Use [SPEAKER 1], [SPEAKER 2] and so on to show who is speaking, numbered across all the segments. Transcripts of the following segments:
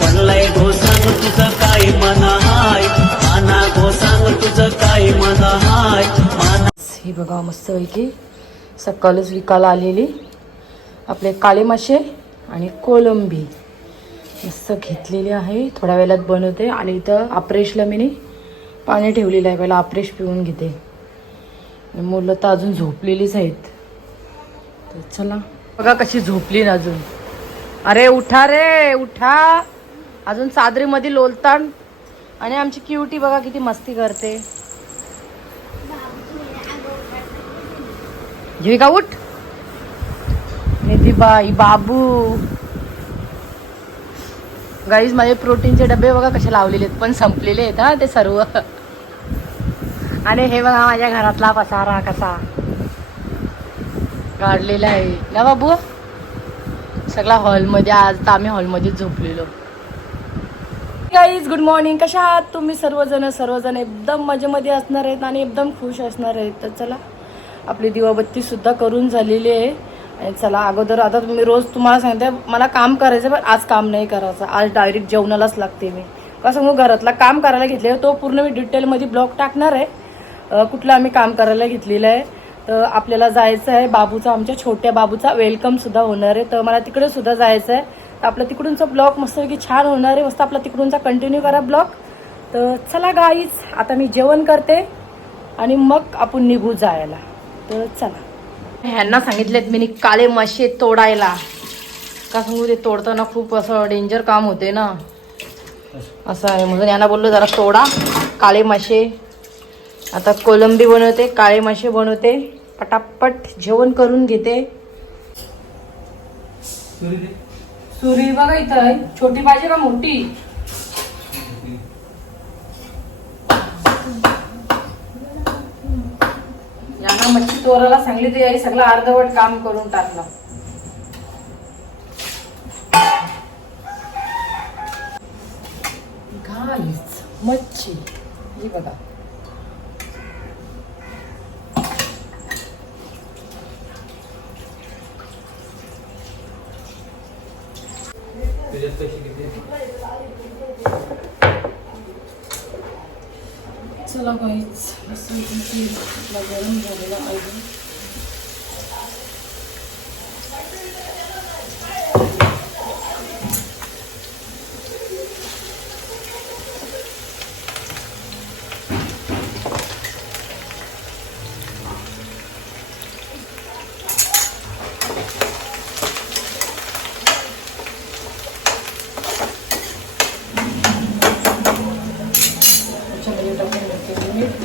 [SPEAKER 1] पडलाय गो सांग तुझं काय मना हाय माना गो सांग तुझं काय मना हाय माना
[SPEAKER 2] ही बघा मस्त पैकी सकाळच विकायला आलेली आपले काळे मासे आणि कोलंबी. मस्त घेतलेली आहे. थोड्या वेळात बनवते आणि इथं आपरेशला मी पाणी ठेवलेलं आहे. पहिला अप्रेश पिऊन घेते. मुलं तर अजून झोपलेलीच आहेत. तर चला. बघा कशी झोपली ना अजून. अरे उठा रे उठा. अजून चादरीमध्ये लोलतान. आणि आमची क्युटी बघा किती मस्ती करते. जीविका उठ. निधीबाई बाबू. गाईज माझे प्रोटीनचे डबे बघा कसे लावलेले आहेत. पण संपलेले आहेत हा ते सर्व. आणि हे बघा माझ्या घरातला पसारा कसा. काढलेला आहे. ना बाबू. सगळा हॉलमध्ये आज तर आम्ही हॉलमध्येच झोपलेलो. गाईज गुड मॉर्निंग कशा आहात? तुम्ही सर्वजण सर्वजण एकदम मजेमध्ये असणार आहेत आणि एकदम खुश असणार आहेत. तर चला आपली दिवाबत्तीसुद्धा करून झालेली आहे. आणि चला अगोदर आता तुम्ही रोज तुम्हाला सांगते मला काम करायचं पण आज काम नाही करायचं. आज डायरेक्ट जेवणालाच लागते मी. का सांगू घरातला काम करायला घेतलेलं तो पूर्ण मी डिटेलमध्ये ब्लॉग टाकणार आहे. कुठलं आम्ही काम करायला घेतलेलं आहे. तर आपल्याला जायचं आहे. बाबूचा आमच्या छोट्या बाबूचा वेलकम सुद्धा होणार आहे. तर मला तिकडे सुद्धा जायचं आहे तर आपला तिकडूनचा ब्लॉग मस्तपैकी छान होणार आहे. मस्त आपला तिकडूनचा कंटिन्यू करा ब्लॉग तर चला गाईच आता मी जेवण करते आणि मग आपण निघू जायला. तर चला. ह्यांना सांगितलेत मी काळे मासे तोडायला. का सांगू ते तोडताना खूप असं डेंजर काम होते ना. असं आहे. म्हणून यांना बोललो जरा तोडा. काळे मासे आता कोलंबी बनवते काळे मासे बनवते. पटापट जेवण करून घेते. सुरी बघा इथं. छोटी पाहिजे का मोठी? यांना मच्छी चोराला सांगली तर याही सगळं अर्धवट काम करून टाकलं. चला काहीच असं इथे गरम झालेला आहे त्याच्यामध्ये टाकून घेते मी मीठ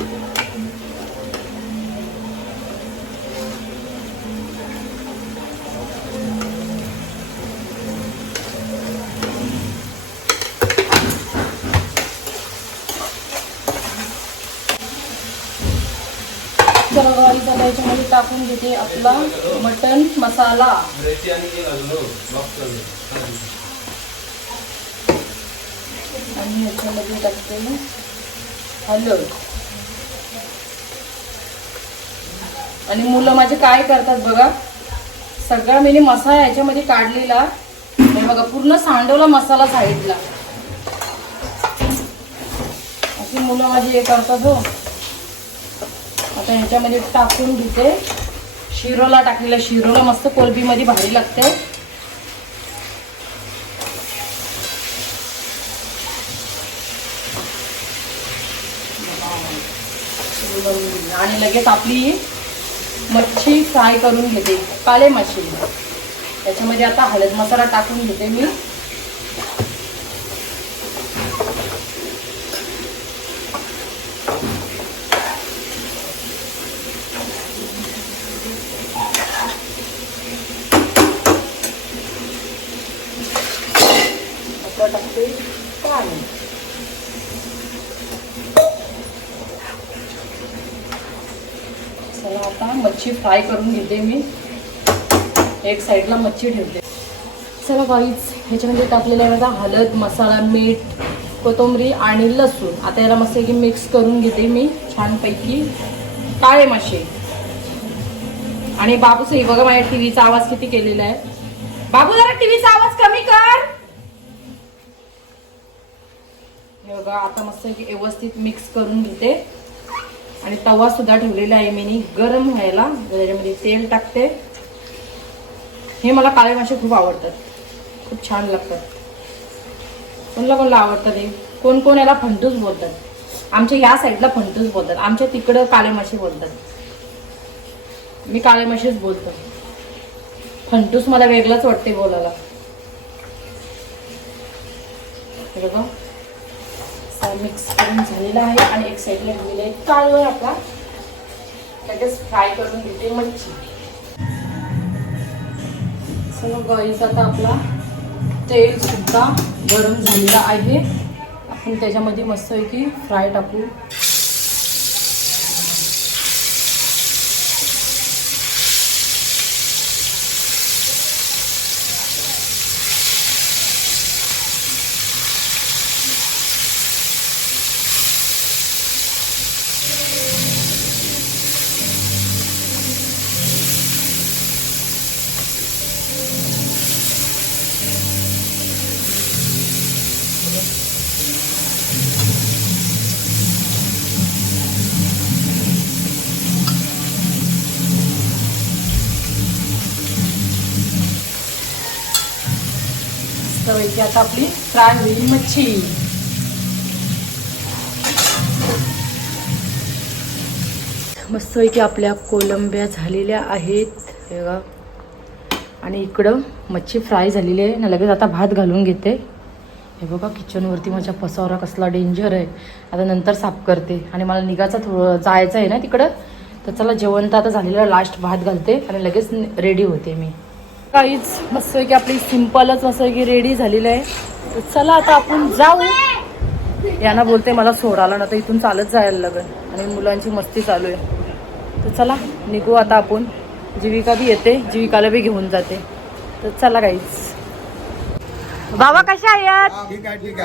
[SPEAKER 2] चला गाडीचा त्याच्यामध्ये टाकून म्हणजे घेते आपला मटन मसाला. आणि ह्याच्यामध्ये टाकते हलद. आणि मुलं माझे काय करतात बघा सगळा मी मसाला याच्यामध्ये काढलेला. बघा पूर्ण सांडवला मसाला साईडला. अशी मुलं माझी हे करतात हो. आता ह्याच्यामध्ये टाकून घेते. शिरोला टाकलेला शिरोला मस्त कोलबीमध्ये भारी लागते. आणि लगेच आपली मच्छी फ्राय करून घेते. काळे मच्छी. त्याच्यामध्ये आता हळद मसाला टाकून घेते मी आता टाकते काळे चला आता मच्छी फ्राय करून घेते मी. एक साईडला मच्छी ठेवते. चला बाईच ह्याच्यामध्ये टाकलेलं आहे माझा हळद मसाला मीठ कोथिंबरी आणि लसूण. आता याला मस्त की मिक्स करून घेते मी छानपैकी. काळे मासे. आणि बाबूस हे बघा माझ्या टी व्हीचा आवाज किती केलेला आहे. बाबू जरा टीव्हीचा आवाज कमी कर. हे बघा आता मस्त की व्यवस्थित मिक्स करून घेते. आणि तवा सुद्धा ठेवलेला आहे मी. गरम व्हायला त्याच्यामध्ये तेल टाकते. हे मला काळे मासे खूप आवडतात. खूप छान लागतात. कोणला कोणला आवडतात हे? कोण कोण याला फंटूस बोलतात. आमच्या या साईडला फंटूस बोलतात. आमच्या तिकडं काळे मासे बोलतात. मी काळे मासेच बोलतो. फंटूस मला वेगळंच वाटते बोलायला. असा मिक्स करून झालेला आहे आणि एक साईडला ठेवलेलं आहे. काळं आपला लगेच फ्राय करून घेते मच्छी. चलो गाईस आता आपला तेल सुद्धा गरम झालेला आहे. आपण त्याच्यामध्ये मस्तपैकी फ्राय टाकू. मस्तपैकी आता आपली फ्राय होईल मच्छी की आपल्या कोलंब्या झालेल्या आहेत. हे बघा. आणि इकडं मच्छी फ्राय झालेली आहे. ना लगेच आता भात घालून घेते. हे बघा किचनवरती माझ्या पसावरा कसला डेंजर आहे. आता नंतर साफ करते. आणि मला निघायचं थोडं जायचं आहे ना तिकडं. तर चला जेवण तर आता झालेलं लास्ट भात घालते. आणि लगेच रेडी होते मी. काहीच मस्त की आपली सिम्पलच असं की रेडी झालेलं आहे. तर चला आता आपण जाऊ. यांना बोलते मला सोडायला ना तर इथून चालत जायला लागेल. आणि मुलांची मस्ती चालू आहे. तर चला निघू आता आपण. जीविका बी येते जीविकाला बी घेऊन जाते. तर चला काहीच बाबा कशा आहेत?
[SPEAKER 3] ठीक आहे ठीक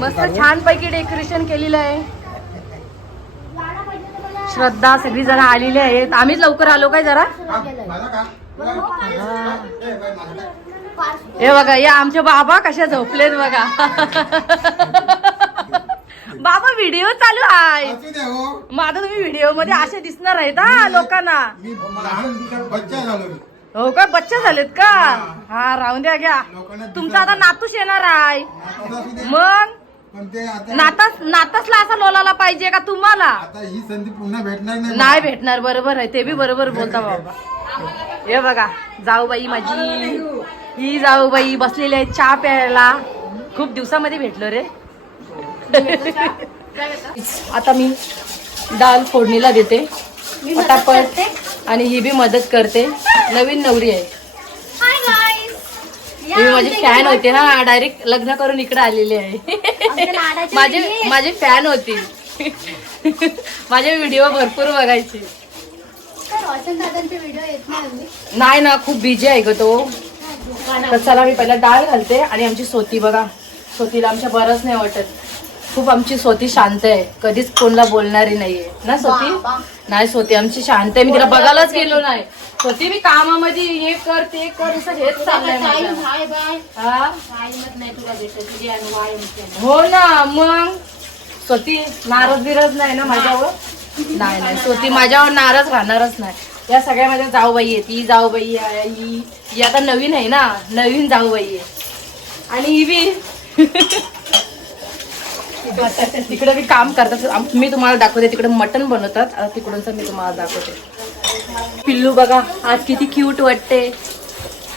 [SPEAKER 2] मस्त. छान पैकी डेकोरेशन केलेलं आहे. श्रद्धा सगळी जण आलेली आहेत. आम्हीच लवकर आलो काय जरा?
[SPEAKER 3] हा, माझा माझा
[SPEAKER 2] बघा या आमचे बाबा कशा झोपलेत बघा. बाबा व्हिडिओ चालू आहे.
[SPEAKER 3] हो.
[SPEAKER 2] मग आता तुम्ही व्हिडिओमध्ये असे दिसणार आहेत हा लोकांना. हो का? बच्चे झालेत का? हा. राहून द्या घ्या. तुमचा आता नातूस येणार आहे. मग?
[SPEAKER 3] पण ते आता
[SPEAKER 2] नातास नातासला असा लोलाला पाहिजे का तुम्हाला?
[SPEAKER 3] आता ही संधी पुन्हा भेटणार नाही
[SPEAKER 2] नाही भेटणार बरोबर आहे. ते बी बरोबर बोलता बाबा. हे बघा जाऊबाई माझी. ही जाऊबाई बसलेली आहे चहा प्यायला. खूप दिवसामध्ये भेटलो रे. आता मी डाल फोडणीला देते. पटापट आणि ही बी मदत करते. नवीन नवरी आहे. ही माझी फॅन होते ना डायरेक्ट लग्न करून इकडे आलेली आहे. माझे माझी फॅन होती. माझे व्हिडिओ भरपूर बघायचे.
[SPEAKER 4] नाही
[SPEAKER 2] ना खूप बिझी आहे ग तो. तर चला मी पहिला डाळ घालते आणि आमची सोती बघा. सोतीला आमच्या बरंच नाही वाटत. खूप आमची सोती शांत आहे. कधीच कोणला बोलणारी नाहीये. ना
[SPEAKER 4] वा.
[SPEAKER 2] नाही सोती आमची शांत आहे. मी तिला बघायलाच गेलो नाही. सोती मी कामामध्ये हे कर ते कर असं हेच चाललंय हा. हो ना मग? स्वती नाराज बिराज नाही ना माझ्यावर? नाही नाही. स्वती माझ्यावर नाराज राहणारच नाही. या सगळ्या माझ्या जाऊबाई आहे ती जाऊबाई आहे ही ही आता नवीन आहे ना. नवीन जाऊबाई आहे. आणि ही बी तिकडे मी काम करतात मी तुम्हाला दाखवते. तिकडे मटण बनवतात. तिकडून तिकडूनच मी तुम्हाला दाखवते. पिल्लू बघा आज किती क्यूट वाटते.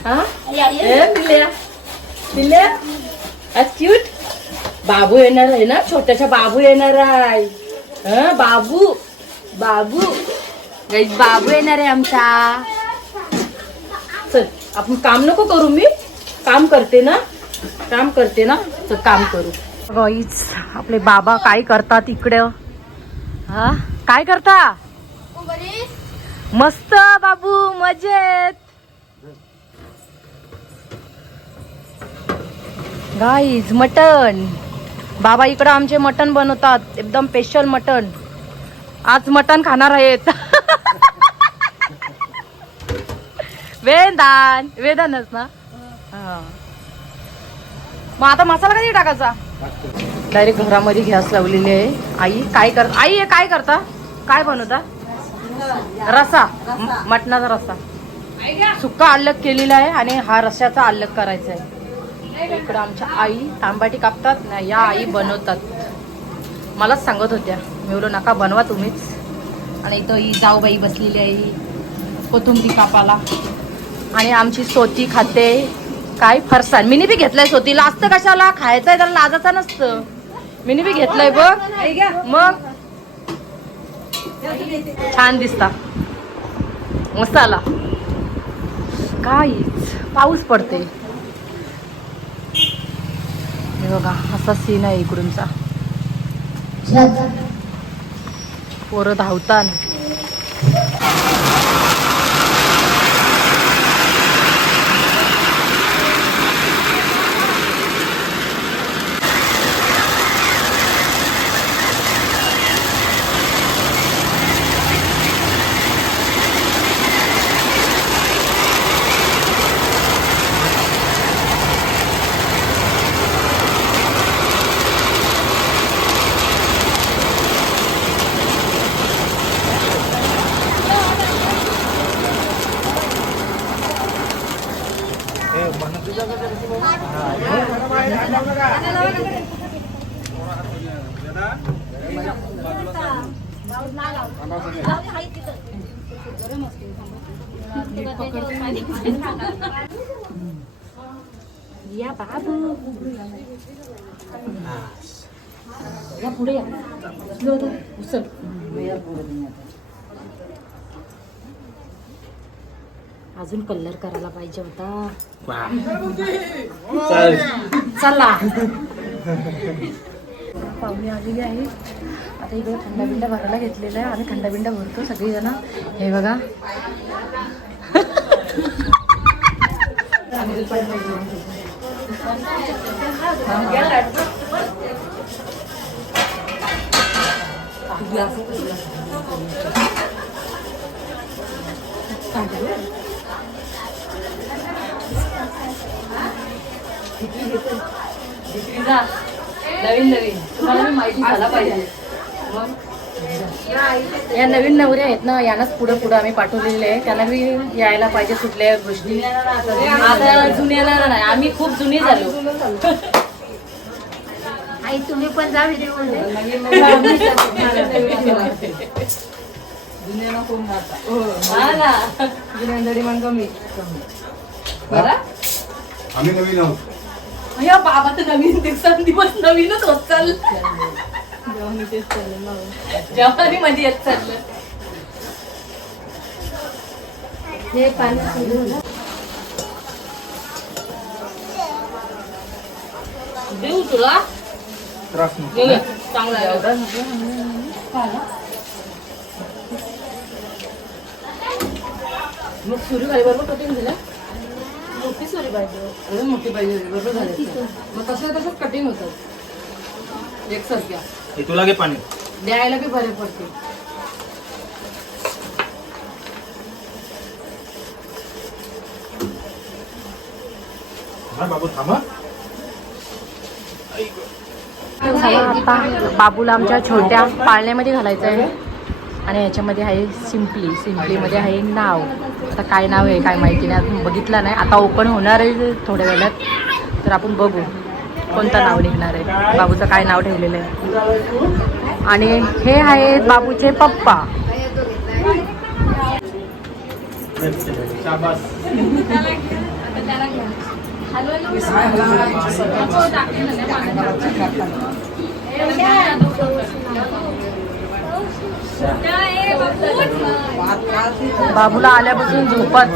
[SPEAKER 2] हा? पिल्ल्या. पिल्ल्या आज क्यूट बाबू येणार आहे ना? छोट्याशा बाबू येणार आहे. बाबू. बाबू. बाबू येणार आहे आमचा चल आपण काम नको करू मी. काम करते ना? काम करते ना? तर काम करू. गाईच आपले बाबा काय करतात इकडे? हा? काय करता? मस्त बाबू मजेत. गाईज मटन बाबा इकडं आमचे मटन बनवतात एकदम स्पेशल मटन आज मटन खाणार आहेत. वेदान वेदानच ना? हा. मग आता मसाला कधी टाकायचा? डायरेक्ट घरामध्ये गॅस लावलेली आहे. आई काय कर आई काय करता? काय बनवता? रसा. मटणाचा रसा. सुक्का अल्लग केलेला आहे आणि हा रश्याचा अल्लग करायचा आहे. इकडं आमच्या आई तांबाटी कापतात ना या आई बनवतात. मलाच सांगत होत्या. मी बोलो नका बनवा तुम्हीच. आणि इथं ही जाऊबाई बसलेली आहे. कोथुंबी कापाला आणि आमची सोती खाते. काय फरसाण मिनी बी घेतलंय सोतीला असतं कशाला? खायचं आहे त्याला लाजाचा नसतं. मिनी बी घेतलंय बघ. मग? छान दिसता. मस्त आला. काहीच. पाऊस पडते हे बघा असा सीन आहे इकडूनचा. पोरं धावतात या बाबू. या पुढे या. बसलो होतो उचल. अजून कलर करायला पाहिजे होता. चला. पाहुणे आलेली आहे आता इकडे थंडा बिंडा भरायला घेतलेला आहे. आम्ही थंडा बिंडा भरतो सगळीजण. हे बघा. नवीन नवीन तुम्हाला बी माहिती झाला पाहिजे मग या नवीन नवऱ्या आहेत ना यांनाच पुढे पुढे आम्ही पाठवलेले आहे. त्यांना बी यायला पाहिजे कुठल्या गोष्टी. आता जुन्याला नाही. आम्ही खूप जुनी झालो.
[SPEAKER 4] आई तुम्ही पण जा
[SPEAKER 3] आम्ही नवीन आहोत.
[SPEAKER 2] बाबा तर नवीन दिवसेंदिवस नवीनच होत चाललं जवानी मध्ये येत चाललं.
[SPEAKER 4] हे पाणी
[SPEAKER 2] देऊ तुला?
[SPEAKER 3] त्रास.
[SPEAKER 2] चांगला आहे. मग सुरी भाई बरोबर कटिंग झालं मोठी सुरी पाहिजे मोठी पाहिजे बरोबर झालं मग तसं तसंच कटिंग होतं. एकसारख्या.
[SPEAKER 1] तुला घे पाणी.
[SPEAKER 2] द्यायला बी बरे पडते.
[SPEAKER 3] बाबू थांबा
[SPEAKER 2] आता बाबूला आमच्या छोट्या पाळण्यामध्ये घालायचं आहे. आणि याच्यामध्ये आहे सिम्पली सिम्पलीमध्ये आहे नाव. आता काय नाव आहे काय माहिती नाही. बघितलं नाही. आता ओपन होणार आहे थोड्या वेळात. तर आपण बघू. कोणतं नाव निघणार आहे? बाबूचं काय नाव ठेवलेलं आहे? आणि हे आहेत बाबूचे पप्पा. बाबूला आल्यापासून झोपत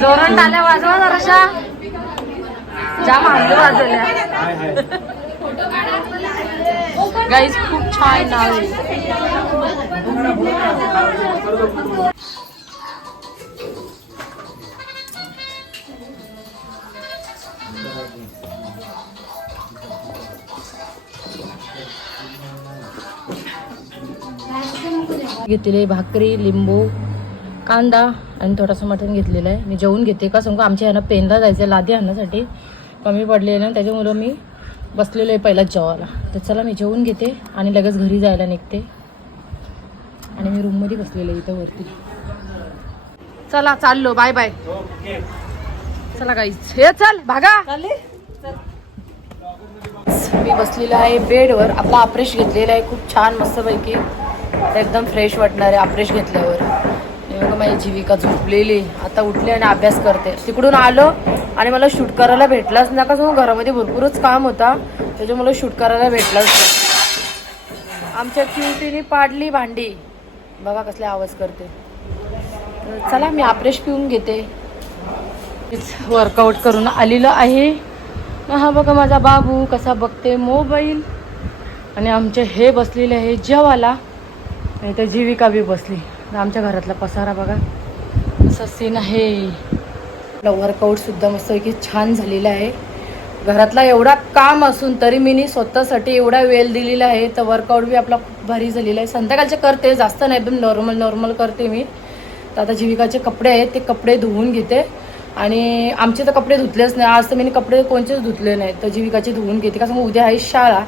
[SPEAKER 2] जोरण टाल्या वाजवा जराशा. जाम हात वाजवल्या. गाईज खूप छान नाव आहे. भाकरी लिंबू. कांदा आणि थोडासा मटण घेतलेलं आहे. मी जेवून घेते का सांगू? आमच्या ह्यानं पेंदा जायचं लादी आणण्यासाठी. कमी पडलेलं ना त्याच्यामुळं मी बसलेलो आहे पहिलाच जेवायला. तर चला मी जेवून घेते आणि लगेच घरी जायला निघते. आणि मी रूममध्ये बसलेले आहे इथं वरती. चला चाललो. बाय बाय चला काहीच हे चल भागा. मी बसलेला आहे बेडवर. आपला अप्रेश घेतलेला आहे. खूप छान मस्तपैकी. एकदम फ्रेश वाटणार आहे अप्रेश घेतल्यावर. आणि माझी जीविका झोपलेली. आता उठली आणि अभ्यास करते. तिकडून आलो आणि मला शूट करायला भेटलाच नका सांगू घरामध्ये भरपूरच काम होता. त्याच्यामुळे शूट करायला भेटलाच नाही. आमच्या क्युटीने पाडली भांडी. बघा कसले आवाज करते. चला मी अप्रेश पिऊन घेते. वर्कआउट करून आलेलं आहे. हा बघा माझा बाबू कसा बघते मोबाईल आणि आमचे हे बसलेले आहे जेवाला नाही तर जीविका बी बसली. आमच्या घरातला पसारा बघा. असा सीन आहे. वर्कआउटसुद्धा मस्तपैकी छान झालेला आहे. घरातला एवढा काम असून तरी मी स्वतःसाठी एवढा वेळ दिलेला आहे. तर वर्कआउट बी आपला खूप भारी झालेला आहे. संध्याकाळचे करते जास्त नाही एकदम नॉर्मल नॉर्मल करते मी. तर आता जीविकाचे कपडे आहेत ते कपडे धुवून घेते. आणि आमचे तर कपडे धुतलेच नाही. आज तर मी कपडे कोणचेच धुतले नाही तर जीविकाचे धुवून घेते. का मग उद्या आहे शाळा.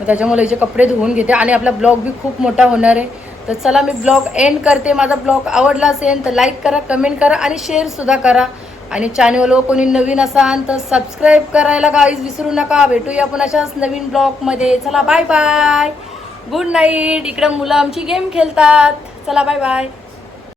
[SPEAKER 2] मग त्याच्यामुळे याचे कपडे धुवून घेते. आणि आपला ब्लॉग बी खूप मोठा होणार आहे. तर चला मी ब्लॉग एंड करते. माझा ब्लॉग आवडला असेल तर लाईक करा कमेंट करा आणि शेअरसुद्धा करा. आणि चॅनलवर कोणी नवीन असाल तर सबस्क्राईब करायला काहीच विसरू नका. भेटूया आपण अशाच नवीन ब्लॉगमध्ये चला बाय बाय गुड नाईट इकडं मुलं आमची गेम खेळतात. चला बाय बाय